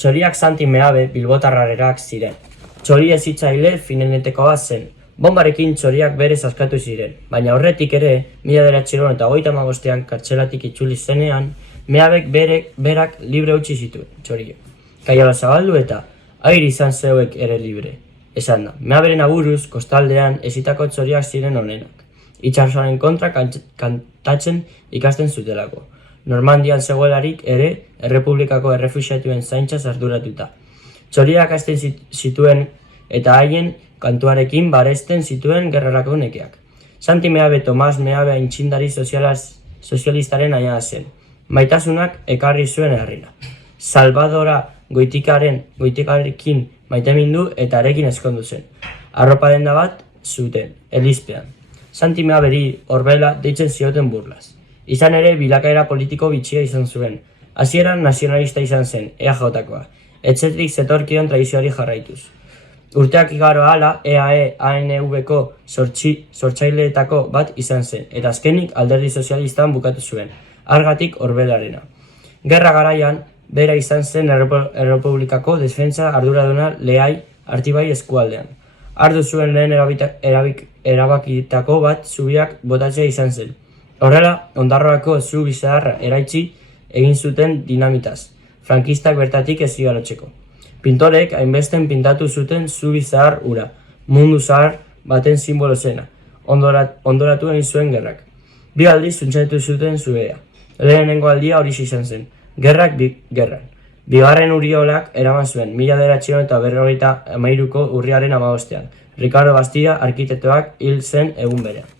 Txoriak Santi Meabe bilbotarrarerak ziren. Txori hezitzaile finenetekoa zen. Bombarekin txoriak berez askatu ziren, baina horretik ere, 1935 kartzelatik itzuli zenean, Meabek berak libre utzi zituen, txoriek. Kaiala zabaldu eta air izan zeuek ere libre. Esan da, Meaberen aburuz, kostaldean ezitako txoriak ziren honenak. Itxasoaren kontra kantatzen ikasten zutelako. Normandian zegoelarik ere, Errepublikako errefuxiatuen zaintzaz arduratuta. Txoriak hasten zituen eta haien kantuarekin baresten zituen gerrarako nekeak. Santi Meabe Tomas Meabe aintzindari sozialistaren aina zen. Maitasunak ekarri zuen herrira. Salvadora goitikarekin maitemindu eta arekin ezkondu zen. Arropa denda bat zuten, elizpean. Santi Meaberi Orbela deitzen zioten burlaz. Izan ere, bilakaera politiko bitxia izan zuen. Hasieran nazionalista izan zen, EAJ-koa. Etxetik zetorkion tradizioari jarraituz. Urteak igaro ahala, EAE-ANV-ko sortzaileetako bat izan zen, eta azkenik alderdi sozialistan bukatu zuen, hargatik Orbelarena. Gerra garaian, bera izan zen Errepublikako defentsa arduraduna Lehai Artibai eskualdean. Ardu zuen lehen erabakitako bat zubiak botatzea izan zen. Horrela, Ondarroako zubi zaharra eraitsi egin zuten dinamitaz, frankistak bertatik ez igarotzeko. Pintorek hainbesten pintatu zuten zubi zahar ura, mundu zahar baten simbolo zena, ondoratu egin zuen gerrak. Bi aldiz suntsatu zuten zubea. Lehenengo aldia hori izan zen, gerrak gerran. Bigarren Uriolak eraman zuen, 1953ko urriaren 15. Ricardo Bastilla arkitektoak hil zen egun berean.